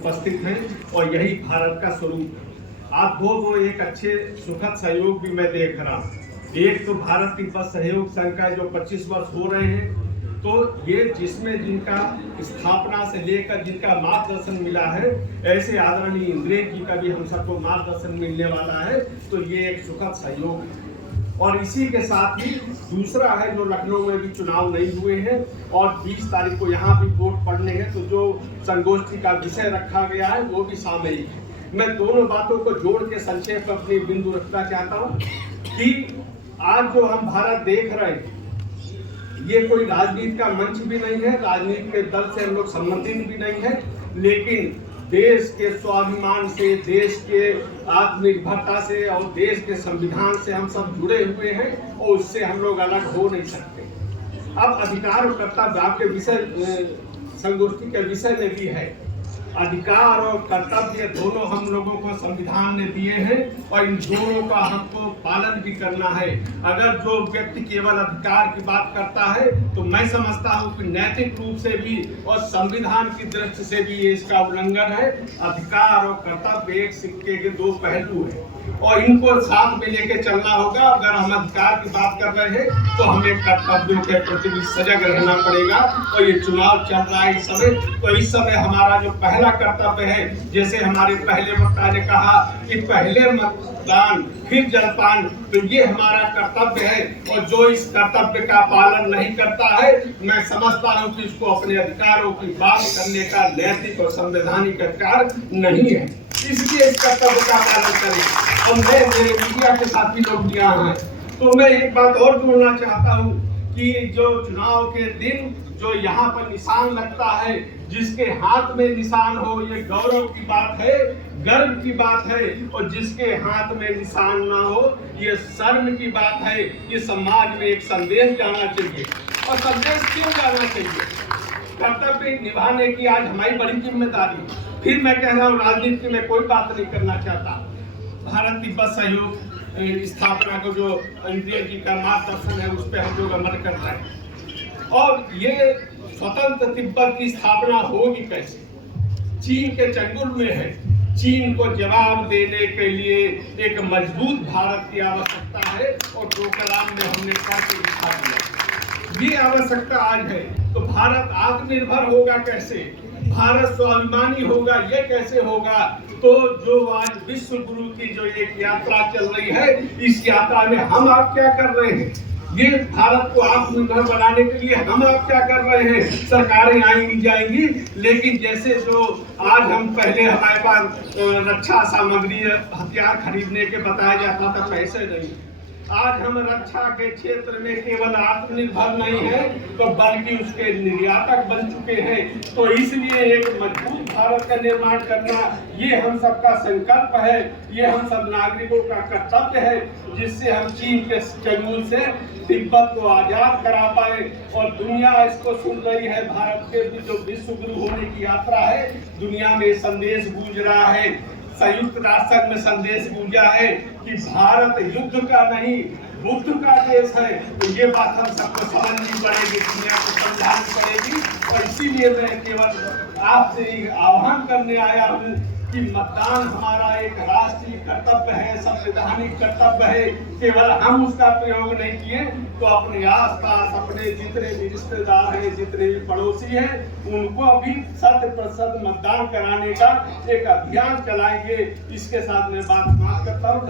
उपस्थित हैं और यही भारत का स्वरूप। आप दो एक अच्छे सुखद सहयोग भी मैं देख रहा हूँ। एक तो भारत तिब्बत सहयोग संघ का जो 25 वर्ष हो रहे हैं, तो ये जिसमें जिनका स्थापना से लेकर जिनका मार्गदर्शन मिला है, ऐसे आदरणीय इंद्रेश जी का भी हम सबको मार्गदर्शन मिलने वाला है, तो ये एक सुखद सहयोग है। और इसी के साथ ही दूसरा है, जो लखनऊ में भी चुनाव नहीं हुए हैं और 20 तारीख को यहाँ भी वोट पड़ने हैं, तो जो संगोष्ठी का विषय रखा गया है वो भी सामयिक है। मैं दोनों बातों को जोड़ के संक्षेप में अपनी बिंदु रखना चाहता हूँ कि आज जो हम भारत देख रहे हैं, ये कोई राजनीति का मंच भी नहीं है, राजनीति के दल से हम लोग संबंधित भी नहीं है, लेकिन देश के स्वाभिमान से, देश के आत्मनिर्भरता से और देश के संविधान से हम सब जुड़े हुए हैं और उससे हम लोग अलग हो नहीं सकते। अब अधिकार और कर्तव्य आपके विषय संगोष्ठी के विषय में भी है। अधिकार और कर्तव्य दोनों हम लोगों को संविधान ने दिए हैं और इन दोनों का हमको पालन भी करना है। अगर जो व्यक्ति केवल अधिकार की बात करता है, तो मैं समझता हूँ कि नैतिक रूप से भी और संविधान की दृष्टि से भी ये इसका उल्लंघन है। अधिकार और कर्तव्य एक सिक्के के दो पहलू हैं और इनको साथ में लेके चलना होगा। अगर हम अधिकार की बात कर रहे हैं, तो हमें कर्तव्यों के प्रति भी सजग रहना पड़ेगा। और ये चुनाव चल रहा है इस समय, तो इस समय हमारा जो पहला कर्तव्य है, जैसे हमारे पहले वक्ता ने कहा कि पहले मतदान फिर जलपान, तो ये हमारा कर्तव्य है। और जो इस कर्तव्य का पालन नहीं करता है, मैं समझता हूँ कि इसको अपने अधिकारों की बात करने का नैतिक और संवैधानिक अधिकार नहीं है। इसलिए इस कर्तव्य का पालन करें। और मैं मेरे मीडिया के साथी लोग यहाँ हैं, तो मैं एक बात और जोड़ना चाहता हूँ कि जो चुनाव के दिन जो यहाँ पर निशान लगता है, जिसके हाथ में निशान हो, ये गौरव की बात है, गर्व की बात है। और जिसके हाथ में निशान ना हो, ये शर्म की बात है। ये समाज में एक संदेश जाना चाहिए। और संदेश क्यों जाना चाहिए? कर्तव्य निभाने की आज हमारी बड़ी जिम्मेदारी। फिर मैं कह रहा हूँ, राजनीति में कोई बात नहीं करना चाहता। भारत तिब्बत सहयोग स्थापना को जो इंद्रेश जी का मार्गदर्शन है, उस पर हम लोग अमल कर रहे हैं। और ये स्वतंत्र तिब्बत की स्थापना होगी कैसे? चीन के चंगुल में है। चीन को जवाब देने के लिए एक मजबूत भारत की आवश्यकता है और डोकलाम में हमने करके दिखा दिया। ये आवश्यकता आज है। तो भारत आत्मनिर्भर होगा कैसे? भारत स्वाभिमानी होगा, ये कैसे होगा? तो जो आज विश्व गुरु की जो एक यात्रा चल रही है, इस यात्रा में हम आप क्या कर रहे हैं? ये भारत को आत्मनिर्भर बनाने के लिए हम आप क्या कर रहे हैं? सरकारें आएंगी जाएंगी, लेकिन जैसे जो आज हम पहले हमारे पास रक्षा सामग्री हथियार खरीदने के बताया जाता था, पैसे नहीं। आज हम रक्षा के क्षेत्र में केवल आत्मनिर्भर नहीं है, तो बल्कि उसके निर्यातक बन चुके हैं। तो इसलिए एक मजबूत भारत का निर्माण करना, ये हम सबका संकल्प है, ये हम सब नागरिकों का कर्तव्य है, जिससे हम चीन के चंगुल से तिब्बत को आजाद करा पाए। और दुनिया इसको सुन रही है। भारत के जो विश्व गुरु होने की यात्रा है, दुनिया में संदेश गूंज रहा है। संयुक्त राष्ट्र संघ में संदेश गूंजा है कि भारत युद्ध का नहीं, बुद्ध का देश है। तो ये बात हम सबको समझनी पड़ेगी, दुनिया को समझानी पड़ेगी। और इसीलिए मैं केवल आपसे आह्वान करने आया हूँ कि मतदान हमारा एक राष्ट्रीय कर्तव्य है, संवैधानिक कर्तव्य है। केवल हम उसका प्रयोग नहीं किए, तो अपने आसपास अपने जितने भी रिश्तेदार हैं, जितने भी पड़ोसी हैं, उनको अभी 100% मतदान कराने का एक अभियान चलाएंगे। इसके साथ मैं बात समाप्त करता हूँ।